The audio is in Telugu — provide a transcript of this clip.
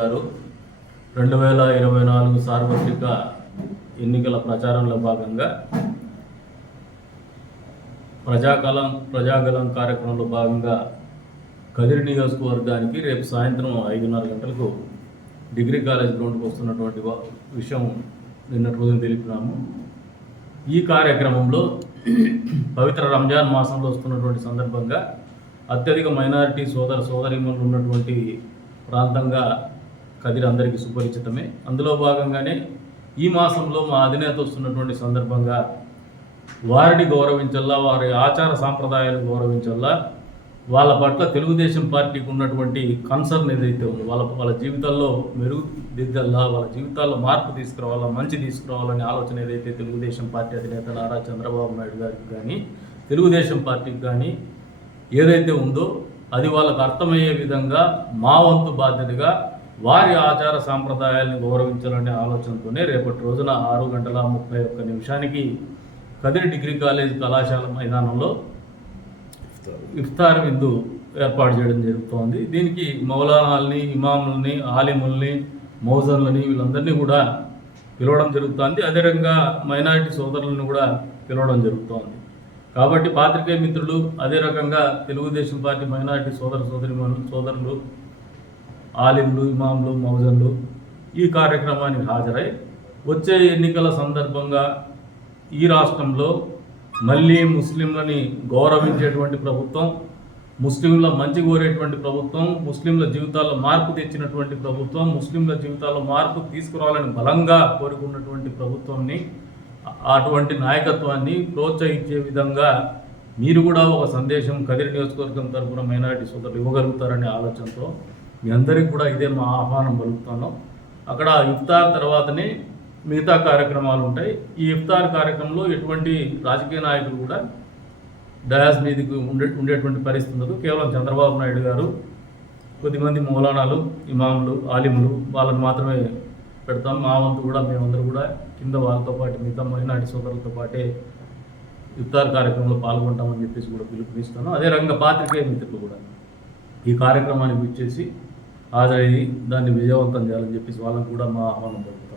గారు రెండు వేల ఇరవై నాలుగు సార్వత్రిక ఎన్నికల ప్రచారంలో భాగంగా ప్రజాకలం ప్రజాగలం కార్యక్రమంలో భాగంగా కదిరి నియోజకవర్గానికి రేపు సాయంత్రం ఐదున్నర గంటలకు డిగ్రీ కాలేజ్ గ్రౌండ్కి వస్తున్నటువంటి విషయం నిన్నటి రోజున తెలిపినాము ఈ కార్యక్రమంలో పవిత్ర రంజాన్ మాసంలో వస్తున్నటువంటి సందర్భంగా అత్యధిక మైనారిటీ సోదర సోదరిమణులు ఉన్నటువంటి ప్రాంతంగా కదిర అందరికీ సుపరిచితమే అందులో భాగంగానే ఈ మాసంలో మా అధినేత వస్తున్నటువంటి సందర్భంగా వారిని గౌరవించల్లా వారి ఆచార సాంప్రదాయాలు గౌరవించల్లా వాళ్ళ పట్ల తెలుగుదేశం పార్టీకి ఉన్నటువంటి కన్సర్న్ ఏదైతే ఉందో వాళ్ళ వాళ్ళ జీవితాల్లో మెరుగుదిద్దల్లా వాళ్ళ జీవితాల్లో మార్పు తీసుకురావాలా మంచి తీసుకురావాలనే ఆలోచన ఏదైతే తెలుగుదేశం పార్టీ అధినేత నారా చంద్రబాబు నాయుడు గారికి కానీ తెలుగుదేశం పార్టీకి కానీ ఏదైతే ఉందో అది వాళ్ళకు అర్థమయ్యే విధంగా మా వంతు బాధ్యతగా వారి ఆచార సాంప్రదాయాలను గౌరవించాలనే ఆలోచనతోనే రేపటి రోజున ఆరు గంటల ముప్పై ఒక్క నిమిషానికి కదిరి డిగ్రీ కాలేజ్ కళాశాల మైదానంలో ఇఫ్తార్ విందు ఏర్పాటు చేయడం జరుగుతోంది దీనికి మౌలానాల్ని ఇమాముల్ని ఆలిముల్ని మౌజన్లని వీళ్ళందరినీ కూడా పిలవడం జరుగుతుంది అదేవిధంగా మైనారిటీ సోదరులను కూడా పిలవడం జరుగుతోంది కాబట్టి పాత్రికేయ మిత్రులు అదే రకంగా తెలుగుదేశం పార్టీ మైనారిటీ సోదర సోదరి సోదరులు ఆలింలు ఇమాంలు మౌజన్లు ఈ కార్యక్రమానికి హాజరై వచ్చే ఎన్నికల సందర్భంగా ఈ రాష్ట్రంలో మళ్ళీ ముస్లింలని గౌరవించేటువంటి ప్రభుత్వం ముస్లింల మంచి కోరేటువంటి ప్రభుత్వం ముస్లింల జీవితాల్లో మార్పు తెచ్చినటువంటి ప్రభుత్వం ముస్లింల జీవితాల్లో మార్పు తీసుకురావాలని బలంగా కోరుకున్నటువంటి ప్రభుత్వాన్ని అటువంటి నాయకత్వాన్ని ప్రోత్సహించే విధంగా మీరు కూడా ఒక సందేశం కదిరి నియోజకవర్గం తరఫున మైనారిటీ సోదరులు ఇవ్వగలుగుతారనే ఆలోచనతో మీ అందరికీ కూడా ఇదే మా ఆహ్వానం పలుకుతున్నాం అక్కడ ఇఫ్తార్ తర్వాతనే మిగతా కార్యక్రమాలు ఉంటాయి ఈ ఇఫ్తార్ కార్యక్రమంలో ఎటువంటి రాజకీయ నాయకులు కూడా డయాస్ మీదకి ఉండే ఉండేటువంటి పరిస్థితి ఉండదు కేవలం చంద్రబాబు నాయుడు గారు కొద్దిమంది మౌలానాలు ఇమాములు ఆలిములు వాళ్ళని మాత్రమే పెడతాం మా వంతు కూడా మేమందరూ కూడా కింద వాళ్ళతో పాటు మిగతా మైనార్టీ సోదరులతో పాటే ఇఫ్తార్ కార్యక్రమంలో పాల్గొంటామని చెప్పేసి కూడా పిలుపునిస్తాను అదే రంగ పాత్రికేయ మిత్రులు కూడా ఈ కార్యక్రమాన్ని ఇచ్చేసి ఆదాయి దాన్ని విజయవంతం చేయాలని చెప్పేసి వాళ్ళకు కూడా మా ఆహ్వానం పలుకుతాం